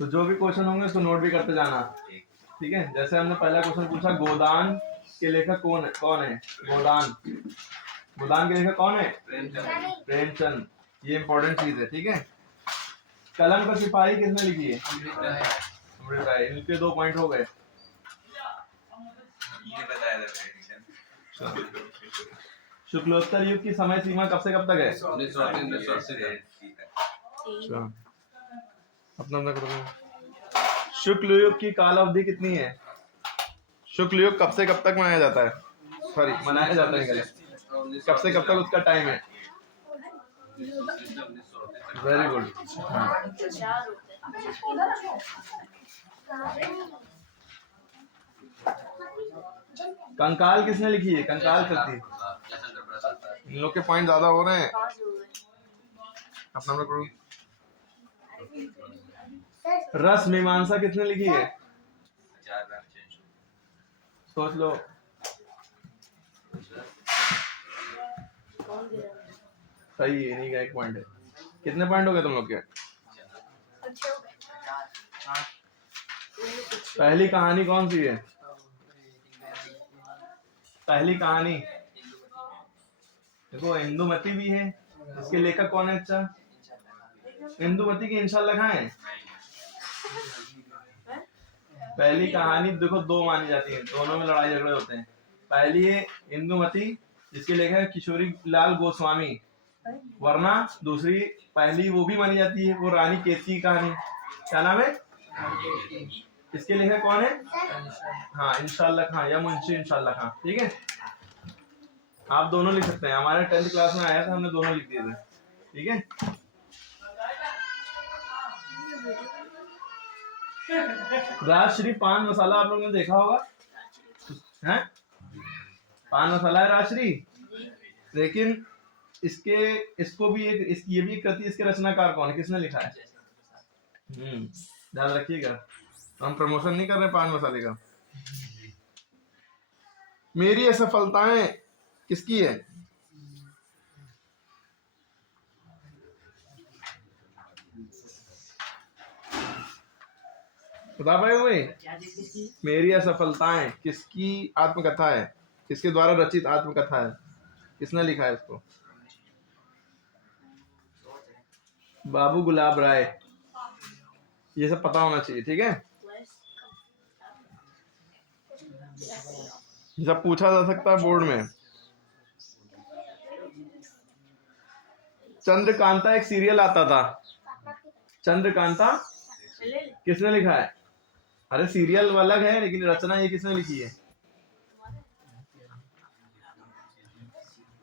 तो जो भी क्वेश्चन होंगे उसको नोट भी करते जाना। ठीक है, जैसे हमने पहला क्वेश्चन पूछा, गोदान के लेखक कौन है? गोदान के लेखक कौन है? प्रेमचंद। ये इंपॉर्टेंट चीज है। ठीक है, कलम का सिपाही किसने लिखी है? अमृत राय। इनके 2 पॉइंट हो गए। शुक्लोत्तर युग की समय सीमा कब से कब तक है? 1980 अच्छा, अपना करो। शुक्ल युग की काल अवधि कितनी है? शुक्ल युग कब से कब तक मनाया जाता है? सॉरी, मनाया जाता है, कब से कब तक उसका टाइम है? Very good. कंकाल किसने लिखी है? कंकाल कृति। इन लोग के पॉइंट ज्यादा हो रहे हैं। अपना करो। रस मीमांसा किसने लिखी है? सोच लो। सही है, नहीं का 1 पॉइंट है। कितने पॉइंट हो गए तुम लोग के? पहली कहानी कौन सी है? पहली कहानी देखो, इंदुमती भी है। इसके लेखक कौन है? अच्छा, इंदुमती की इंशाल्लाह कहाँ है? पहली कहानी देखो 2 मानी जाती है, दोनों में लड़ाई झगड़े होते हैं। पहली है इंदुमती, जिसके लेखक है किशोरी लाल गोस्वामी, वरना दूसरी पहली वो भी मानी जाती है, वो रानी केतकी की कहानी। क्या नाम है? इसके लेखक कौन है? हाँ, इंशाल्लाह खां या मुंशी इंशाल्लाह खां। ठीक है, आप दोनों लिख सकते हैं। हमारे 10th क्लास में आया था, हमने दोनों लिख दिए थे। ठीक है, राजश्री पान मसाला आप लोगों ने देखा होगा, हैं? पान मसाला है राजश्री, लेकिन इसको भी ये भी एक कृति, इसके रचनाकार कौन है? किसने लिखा है? ध्यान रखिएगा, हम प्रमोशन नहीं कर रहे पान मसाले का। मेरी असफलताएं किसकी है? बता पाए भाई? मेरी असफलताएं किसकी आत्मकथा है? किसके द्वारा रचित आत्मकथा है? किसने लिखा है इसको? बाबू गुलाब राय। ये सब पता होना चाहिए। ठीक है, जब पूछा जा सकता है बोर्ड में। चंद्रकांता एक सीरियल आता था, चंद्रकांता किसने लिखा है? अरे सीरियल अलग है, लेकिन रचना ये किसने लिखी है?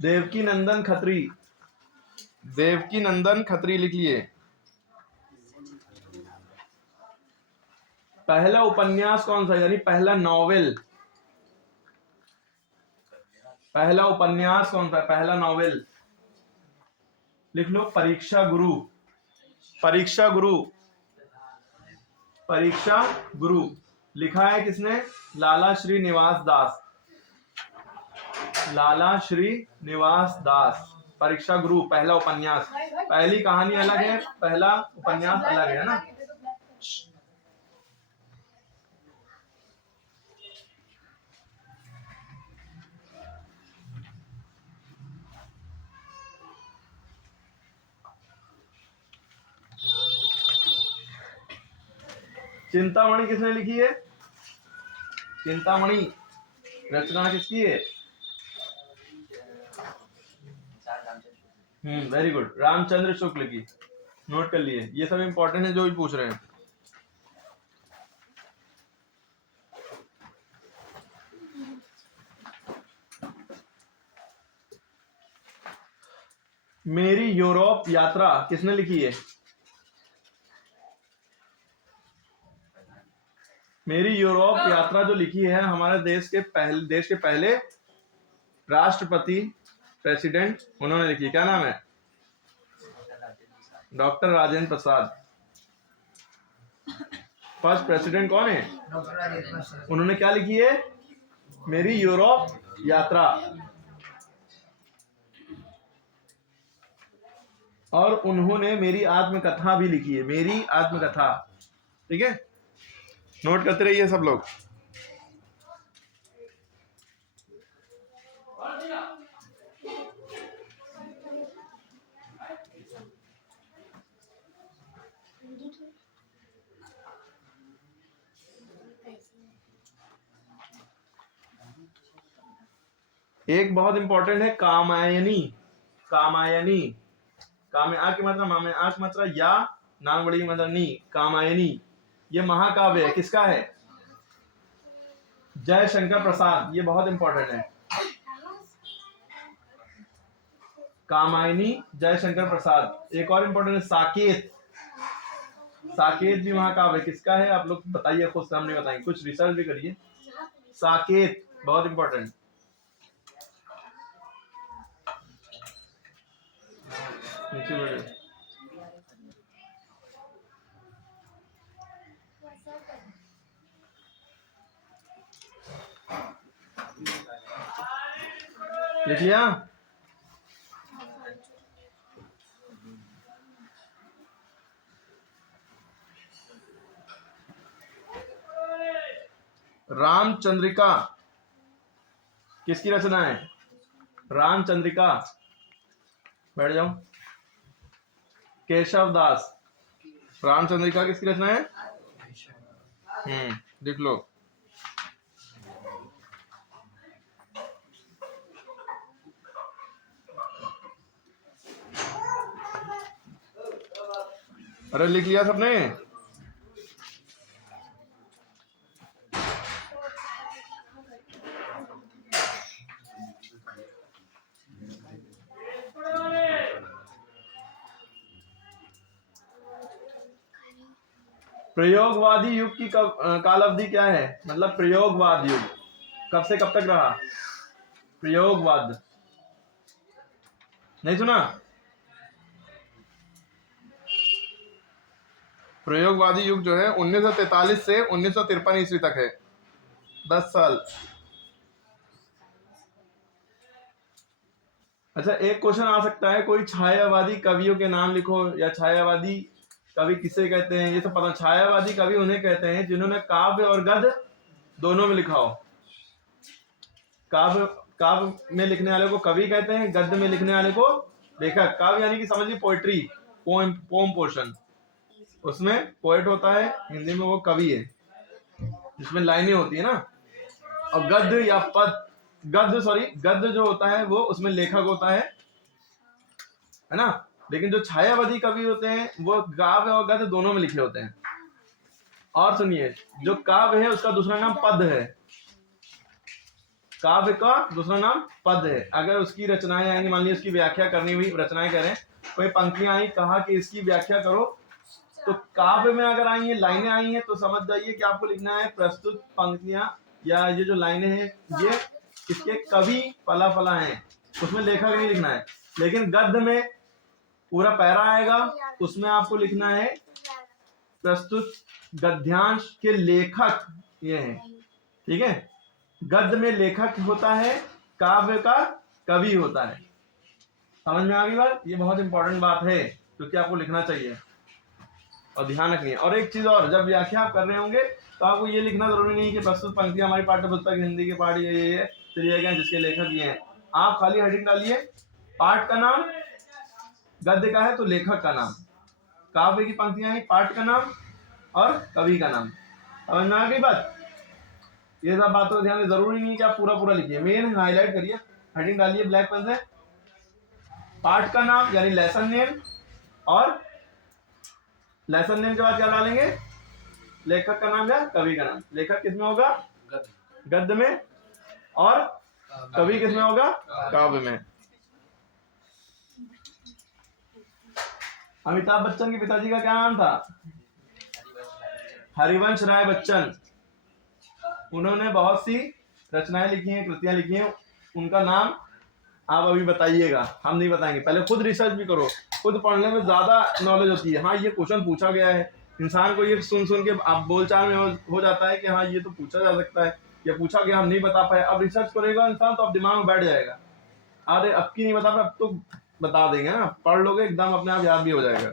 देवकी नंदन खत्री। देवकी नंदन खत्री लिख लिए। पहला उपन्यास कौन सा, यानी पहला नॉवेल, पहला उपन्यास कौन सा? पहला नॉवेल लिख लो। परीक्षा गुरु। परीक्षा गुरु, परीक्षा गुरु लिखा है किसने? लाला श्रीनिवास दास। लाला श्रीनिवास दास। परीक्षा गुरु पहला उपन्यास। पहली कहानी अलग है, पहला उपन्यास अलग है ना। चिंतामणि किसने लिखी है? चिंतामणि रचना किसकी है? वेरी गुड, रामचंद्र शुक्ल की। नोट कर लिए, ये सब इंपॉर्टेंट है जो भी पूछ रहे हैं। मेरी यूरोप यात्रा किसने लिखी है? मेरी यूरोप यात्रा जो लिखी है, हमारे देश के पहले राष्ट्रपति, प्रेसिडेंट, उन्होंने लिखी। क्या नाम है? Doctor Rajendra Prasad. First president कौन है? उन्होंने क्या लिखी है? मेरी यूरोप यात्रा। और उन्होंने मेरी आत्मकथा भी लिखी है, मेरी आत्मकथा। ठीक है, नोट करते रहिए सब लोग। एक बहुत इंपॉर्टेंट है कामायनी। कामायनी, काम में आ की मात्रा, मा में आ की मात्रा, या नाम बड़ी की मात्रा नी, कामायनी। ये महाकाव्य है, किसका है? जय शंकर प्रसाद। ये बहुत इंपॉर्टेंट है, कामायनी जय शंकर प्रसाद। एक और इंपॉर्टेंट है साकेत। साकेत भी महाकाव्य किसका है? आप लोग बताइए, खुद से हम नहीं बताएंगे, कुछ रिसर्च भी करिए। साकेत बहुत इंपॉर्टेंट। लिख लिया? रामचंद्रिका किसकी रचना है? रामचंद्रिका, बैठ जाओ। केशव दास। रामचंद्रिका किसकी रचना है? लिख लो। अरे लिख लिया सबने? प्रयोगवादी युग की काल अवधि क्या है? मतलब प्रयोगवाद युग कब से कब तक रहा? प्रयोगवाद नहीं सुना? प्रयोगवादी युग जो है 1943 से 1953 ईस्वी तक है, 10 साल। अच्छा, एक क्वेश्चन आ सकता है, कोई छायावादी कवियों के नाम लिखो, या छायावादी कवि किसे कहते हैं? ये तो पता। छायावादी कवि उन्हें कहते हैं जिन्होंने काव्य और गद्य दोनों में लिखा हो। काव्य में लिखने वाले को कवि कहते हैं, गद्य में लिखने वाले को लेखक। काव्य यानी कि समझिए पोएट्री, पोम पोर्शन, उसमें पोएट होता है, हिंदी में वो कवि है, जिसमें लाइनें होती है ना। और गद्य या पद, गद्य जो होता है वो उसमें लेखक होता है ना। लेकिन जो छायावादी कवि होते हैं वो काव्य और गद्य दोनों में लिखे होते हैं। और सुनिए, जो काव्य है उसका दूसरा नाम पद है। काव्य का दूसरा नाम पद है। अगर उसकी रचनाएं आएंगी, मान लीजिए उसकी व्याख्या करनी हुई, रचनाएं करें, कोई पंक्तियां आई, कहा कि इसकी व्याख्या करो, तो काव्य में अगर आई है, लाइनें आई हैं, तो समझ जाइए कि आपको लिखना है प्रस्तुत पंक्तियां या ये जो लाइनें हैं ये इसके कवि फला फला हैं, उसमें लेखक नहीं लिखना है। लेकिन गद्य में पूरा पैरा आएगा, उसमें आपको लिखना है प्रस्तुत गद्यांश के लेखक ये हैं, ठीक है। गद्य में लेखक होता है, काव्य का कवि होता है। समझ में आ गई बात? ये बहुत इंपॉर्टेंट बात है क्योंकि आपको लिखना चाहिए और ध्यान रखनी है। और एक चीज और, जब व्याख्या आप कर रहे होंगे तो आपको ये लिखना जरूरी नहीं कि प्रस्तुत पंक्तियां हमारी पाठ्य पुस्तक हिंदी के पाठ ये चलिए गए जिसके लेखक ये हैं। आप खाली हेडिंग डालिए, पाठ का नाम, गद्य का है तो लेखक का नाम, काव्य की पंक्तियां हैं, पाठ का नाम और कवि का नाम। समझ में आ गई बात? ये सब बातों का ध्यान, जरूरी नहीं कि आप पूरा पूरा लिखिए, मेन हाईलाइट करिए, हेडिंग डालिए ब्लैक पेन से, पाठ का नाम यानी लेसन नेम, और लेसन नेम के बाद क्या डालेंगे? लेखक का नाम या कवि का नाम। लेखक किसमें होगा? गद्य में, और कवि किसमें होगा? काव्य में। अमिताभ बच्चन के पिताजी का क्या नाम था? हरिवंश राय बच्चन। उन्होंने बहुत सी रचनाएं लिखी हैं, कृतियां लिखी हैं, उनका नाम आप अभी बताइएगा, हम नहीं बताएंगे। पहले खुद रिसर्च भी करो, खुद पढ़ने में ज्यादा नॉलेज होती है। हाँ, ये क्वेश्चन पूछा गया है, इंसान को ये सुन सुन के आप बोलचाल में हो जाता है कि हाँ ये तो पूछा जा सकता है, या पूछा गया हम नहीं बता पाए। अब रिसर्च करेगा इंसान तो अब दिमाग में बैठ जाएगा, अरे अब की नहीं बता पाए, अब तो बता देंगे ना, पढ़ लोगे एकदम अपने आप याद भी हो जाएगा।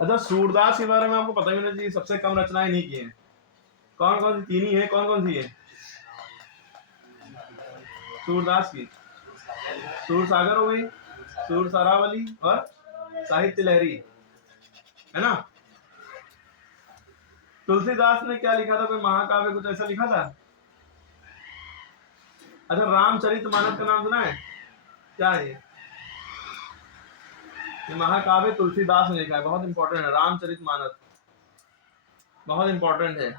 अच्छा, सूरदास के बारे में आपको पता ही होना चाहिए, सबसे कम रचनाएं नहीं की हैं। कौन कौन सी? तीन ही है। कौन कौन सी है सूरदास की? सूर सागर हो गई, सूर सरावली और साहित्य लहरी, है ना। तुलसीदास ने क्या लिखा था? कोई महाकाव्य कुछ ऐसा लिखा था? अच्छा, रामचरितमानस का नाम सुना है? क्या है ये महाकाव्य तुलसीदास ने लिखा है, बहुत इंपॉर्टेंट है। रामचरितमानस बहुत इंपॉर्टेंट है।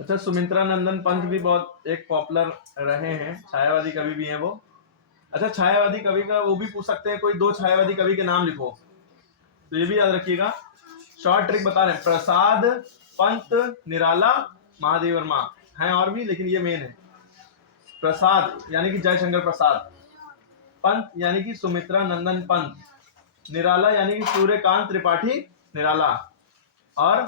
अच्छा, सुमित्रा नंदन पंत भी बहुत एक पॉपुलर रहे हैं, छायावादी कवि भी हैं वो। अच्छा, छायावादी कवि का वो भी पूछ सकते हैं, कोई दो छायावादी कवि के नाम लिखो, तो ये भी याद रखिएगा। शॉर्ट ट्रिक बता रहे हैं, प्रसाद, पंत, निराला, महादेव वर्मा हैं और भी, लेकिन ये मेन है। प्रसाद यानी कि जयशंकर प्रसाद, पंत यानी कि सुमित्रा नंदन पंत, निराला यानी कि सूर्यकांत त्रिपाठी निराला, और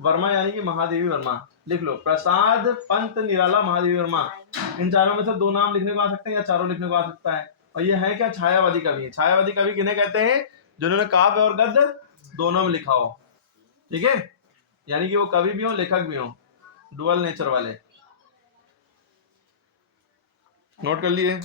वर्मा यानी कि महादेवी वर्मा। लिख लो, प्रसाद, पंत, निराला, महादेवी वर्मा। इन चारों में से दो नाम लिखने को आ सकते हैं या चारों लिखने को आ सकता है। और ये है क्या? छायावादी कवि। छायावादी कवि किन्हें कहते हैं? जिन्होंने काव्य और गद्य दोनों में लिखा हो, ठीक है, यानी कि वो कवि भी हो लेखक भी हो, डुअल नेचर वाले। नोट कर लिए।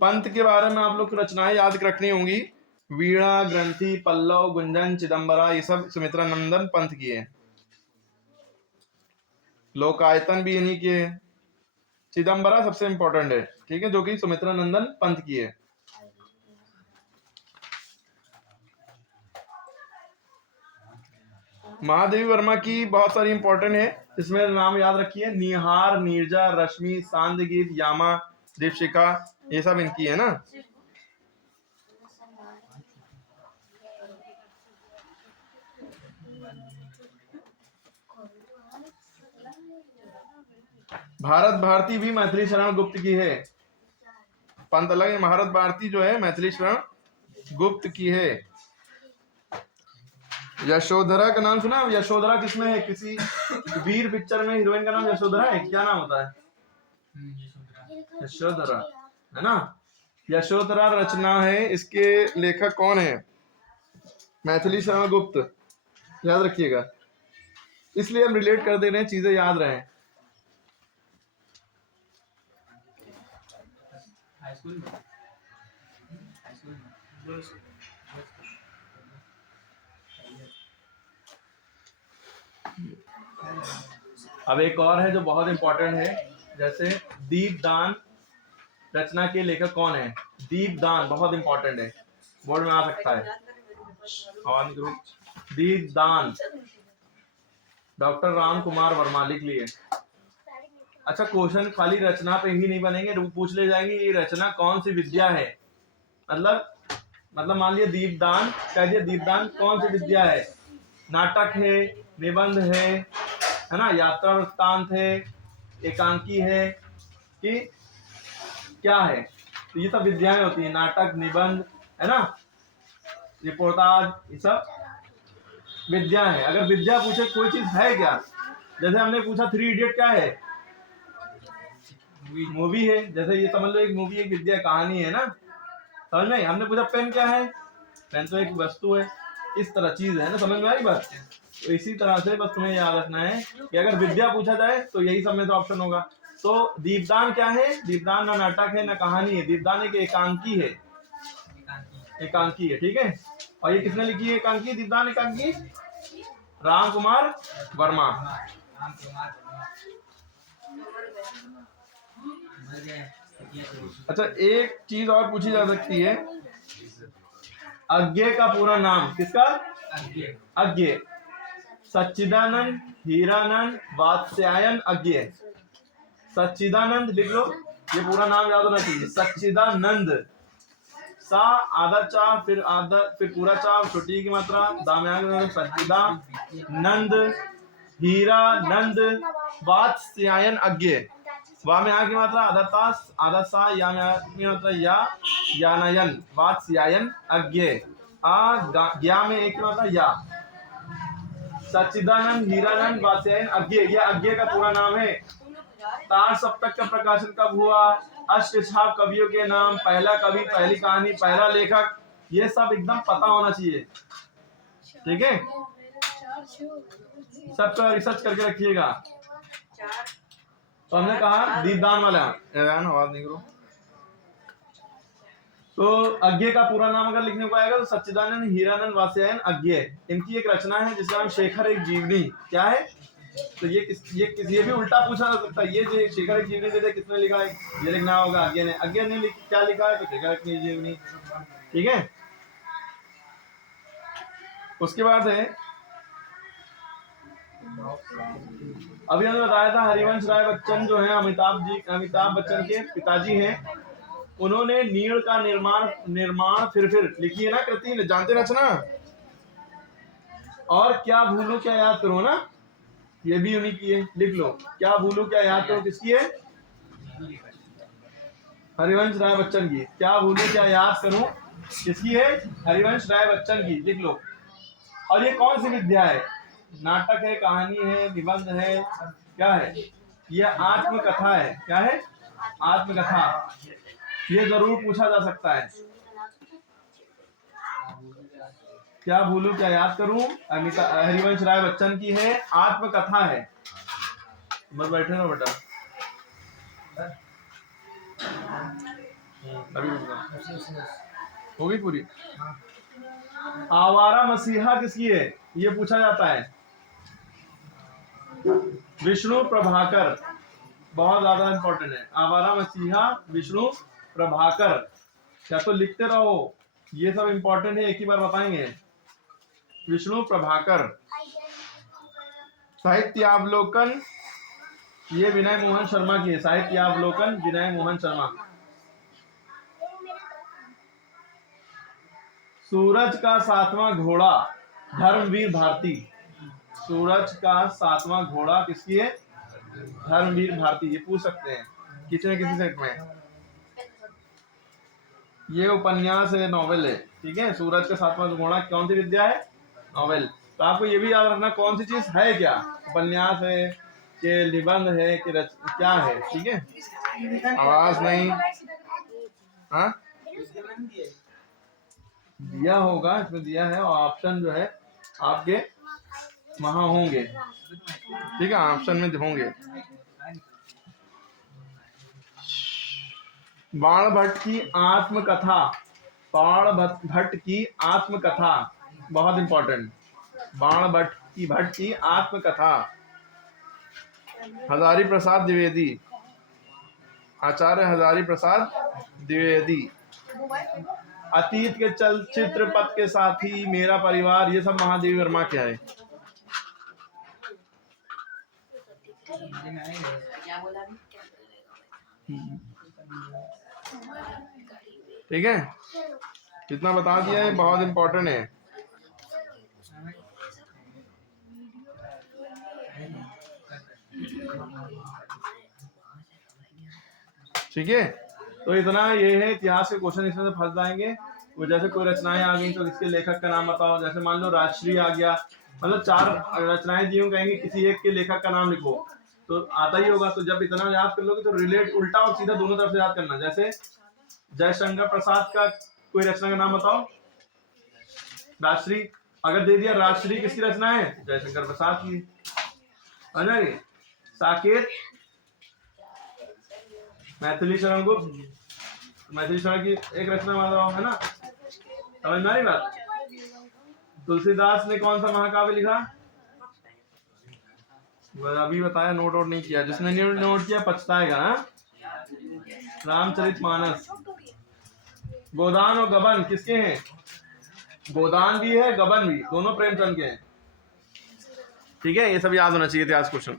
पंत के बारे में आप लोग रचनाएं याद रखनी होंगी। वीणा, ग्रंथि, पल्लव, गुंजन, चिदंबरा, ये सब सुमित्रा नंदन पंत की है। लोकायतन भी इन्हीं की है। चिदंबरा सबसे इंपॉर्टेंट है, ठीक है, जो कि सुमित्रा नंदन पंत की है। महादेवी वर्मा की बहुत सारी इंपॉर्टेंट है, इसमें नाम याद रखिए, निहार, नीरजा, रश्मि, सांद गीत, यामा, दीपशिखा, ये सब इनकी है ना। भारत भारती भी मैथिली शरण गुप्त की है। पंत अलग है, भारत भारती जो है मैथिली शरण गुप्त की है। यशोधरा का नाम सुना? यशोधरा किसमें है? किसी वीर पिक्चर में हीरोइन का नाम यशोधरा है। क्या नाम होता है? यशोधरा, है ना। यशोधरा रचना है, इसके लेखक कौन है? मैथिली शरण गुप्त, याद रखिएगा, इसलिए हम रिलेट कर दे रहे हैं, चीजें याद रहे। अब एक और है जो बहुत इंपॉर्टेंट है, जैसे दीपदान रचना के लेखक कौन है? दीपदान बहुत इंपॉर्टेंट है, बोर्ड में आ सकता है। दीपदान डॉक्टर राम कुमार वर्मा, लिख लिए। अच्छा, क्वेश्चन खाली रचना पे ही नहीं बनेंगे, पूछ ले जाएंगे ये रचना कौन सी विद्या है। मतलब मान लिया दीपदान कह दिया, दीपदान कौन सी विद्या है? नाटक है, निबंध है ना, यात्रा वृत्तांत है, एकांकी है कि क्या है? तो ये सब विद्याएं होती है, नाटक, निबंध, है ना, रिपोर्टाज, ये सब विद्या है। अगर विद्या पूछे कोई चीज है क्या, जैसे हमने पूछा 3 इडियट क्या है? मूवी है। जैसे ये समझ लो एक मूवी एक विद्या कहानी है ना, समझ में? हमने पूछा पेन क्या है? पेन तो एक वस्तु है, इस तरह चीज है ना, समझ में आई बात? तो इसी तरह से बस तुम्हें याद रखना है कि अगर विद्या पूछा जाए तो यही सब में से ऑप्शन होगा। तो दीपदान क्या है? दीपदान ना नाटक है ना कहानी है, दीपदान एक एकांकी है, एकांकी है, ठीक है। और ये किसने लिखी है एकांकी? दीपदान एकांकी राम कुमार वर्मा। अच्छा, एक चीज और पूछी जा सकती है, अज्ञे का पूरा नाम किसका? अज्ञे, सच्चिदानंद, हीरानंद, वात्स्यायन अज्ञे। सच्चिदानंद लिख लो, ये पूरा नाम याद होना चाहिए, सच्चिदानंद, सा आधा चा, फिर आधा, फिर पूरा चा, छोटी की मात्रा, दाम्यांग सच्चिदा नंद हीरा नंद वात्स्यायन अज्ञे। वा में आ की मात्रा आधा तास आधा सा, या में आ की मात्रा या यानयन वात्स्यायन अज्ञे। ज्ञा में एक की मात्रा या। सच्चिदानंद हीरानंद वात्स्यायन अज्ञे, यह अज्ञे का पूरा नाम है। तार सप्तक का प्रकाशन कब हुआ, अष्टछाप कवियों के नाम, पहला कवि, पहली कहानी, पहला लेखक, ये सब एकदम पता होना चाहिए। ठीक है, सबका रिसर्च करके रखिएगा। तो हमने कहा दीपदान वाला आवाज नहीं करो। तो अज्ञे का पूरा नाम अगर लिखने को आएगा तो सच्चिदानंद हीरानंद वात्स्यायन अज्ञे। इनकी एक रचना है जिसका नाम शेखर एक जीवनी। क्या है? तो ये भी उल्टा पूछा जा सकता है, ये जो शेखर एक जीवनी दे किसने लिखा है, ये लिखना होगा अज्ञे ने। अज्ञे ने क्या लिखा है? तो शेखर एक जीवनी। ठीक है, उसके बाद है अभी हमने बताया था हरिवंश राय बच्चन जो है अमिताभ बच्चन के पिताजी हैं। उन्होंने नीड़ का निर्माण फिर लिखी है ना कृति, जानते रचना। और क्या भूलूं क्या याद करो ना, ये भी उन्हीं की है, लिख लो। क्या भूलूं क्या याद करो किसकी है? हरिवंश राय बच्चन की। क्या भूलूं क्या याद करूं किसकी है? हरिवंश राय बच्चन की, लिख लो। और ये कौन सी विद्या है? नाटक है, कहानी है, निबंध है, क्या है? ये आत्मकथा है। क्या है? आत्मकथा। ये जरूर पूछा जा सकता है। क्या भूलूं क्या याद करूं हरिवंश राय बच्चन की है, आत्मकथा है। बस बैठे ना बेटा, अभी होगी पूरी। आवारा मसीहा किसकी है? ये पूछा जाता है। विष्णु प्रभाकर, बहुत ज्यादा इंपॉर्टेंट है। आवारा मसीहा विष्णु प्रभाकर। या तो लिखते रहो, ये सब इंपॉर्टेंट है, एक ही बार बताएंगे। विष्णु प्रभाकर। साहित्यावलोकन, ये विनय मोहन शर्मा की है। साहित्यावलोकन विनय मोहन शर्मा। सूरज का सातवां घोड़ा धर्मवीर भारती। सूरज का सातवां घोड़ा किसकी है? धर्मवीर भारती। ये पूछ सकते हैं किसी न किसी सेट में। ये उपन्यास है, नॉवेल है। ठीक है, सूरज का सातवां घोड़ा कौन सी विद्या है? नॉवेल। तो आपको ये भी याद रखना कौन सी चीज है, क्या उपन्यास है कि निबंध है कि क्या है। ठीक है, आवाज नहीं। हाँ दिया होगा, इसमें दिया है, और ऑप्शन जो है आपके वहां होंगे। ठीक है, ऑप्शन में होंगे। बाण भट्ट की आत्मकथा। बाण भट्ट की आत्मकथा बहुत इंपॉर्टेंट। बाण भट्ट की आत्मकथा। हजारी प्रसाद द्विवेदी, आचार्य हजारी प्रसाद द्विवेदी। अतीत के चलचित्र पथ के साथी, मेरा परिवार, ये सब महादेवी वर्मा क्या है? ठीक है, कितना बता दिया है, बहुत इंपॉर्टेंट है। ठीक है, तो इतना ये है इतिहास के क्वेश्चन, इसमें से फंस जाएंगे। वो जैसे कोई रचनाएं आ गई तो इसके लेखक का नाम बताओ। जैसे मान लो राजश्री आ गया, मतलब 4 रचनाएं दी हूँ, कहेंगे किसी एक के लेखक का नाम लिखो, तो आता ही होगा। तो जब इतना याद कर लोगे तो रिलेट उल्टा और सीधा दोनों तरफ से याद करना। जैसे जयशंकर प्रसाद का कोई रचना का नाम बताओ। राजश्री अगर दे दिया, राजश्री किसकी रचना है? जयशंकर प्रसाद की। साकेत मैथिली शरण गुप्त, मैथिली शरण की एक रचना बताओ, है ना, समझ में आ रही बात। तुलसीदास ने कौन सा महाकाव्य लिखा? अभी बताया, नोट आउट नहीं किया। जिसने नोट किया पछताएगा। रामचरितमानस। गोदान और गबन किसके हैं? गोदान भी है, गबन भी, दोनों प्रेमचंद के हैं। ठीक है, ये सब याद होना चाहिए इतिहास क्वेश्चन।